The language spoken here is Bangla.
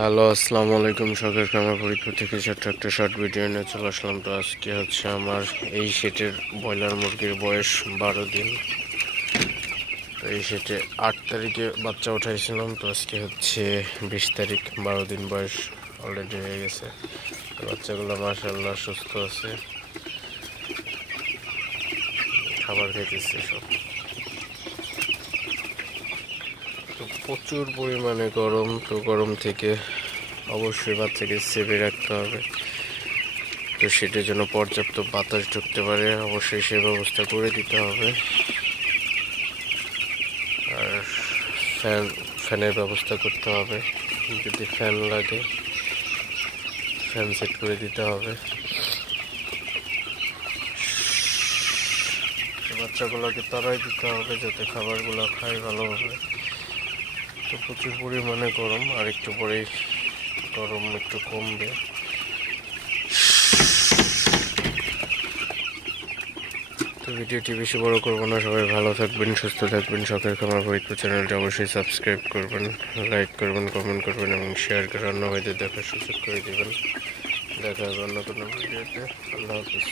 হ্যালো, আসসালামু আলাইকুম। সরকার আমার ফরিদপুর থেকে ছোট্ট একটা শর্ট ভিডিও নিয়ে চলে আসলাম। তো আজকে হচ্ছে আমার এই সেটের ব্রয়লার মুরগির বয়স 12 দিন। তো এই সেটে 8 তারিখে বাচ্চা উঠাইছিলাম। তো আজকে হচ্ছে 20 তারিখ, 12 দিন বয়স অলরেডি হয়ে গেছে। তো বাচ্চাগুলো মাশাআল্লাহ সুস্থ আছে, খাবার খাইতেছে সব। তো প্রচুর পরিমাণে গরম, তো গরম থেকে অবশ্যই বাচ্চাকে সেভে রাখতে হবে। তো সেটার জন্য পর্যাপ্ত বাতাস ঢুকতে পারে, অবশ্যই সে ব্যবস্থা করে দিতে হবে। আর ফ্যানের ব্যবস্থা করতে হবে, যদি ফ্যান লাগে ফ্যান সেট করে দিতে হবে। বাচ্চাগুলোকে তাড়াই দিতে হবে যাতে খাবারগুলো খায় ভালোভাবে। তো প্রচুর পরিমাণে গরম, আর একটু পরেই গরম একটু কমবে। তো ভিডিওটি বেশি বড় করবো না, সবাই ভালো থাকবেন, সুস্থ থাকবেন। শখের খামার ফরিদপুর চ্যানেলটি অবশ্যই সাবস্ক্রাইব করবেন, লাইক করবেন, কমেন্ট করবেন এবং শেয়ার করে অন্য ভাইদের দেখার সুযোগ করে দেবেন। দেখা হবে অন্য কোনো ভিডিওতে। আল্লাহ হাফিজ।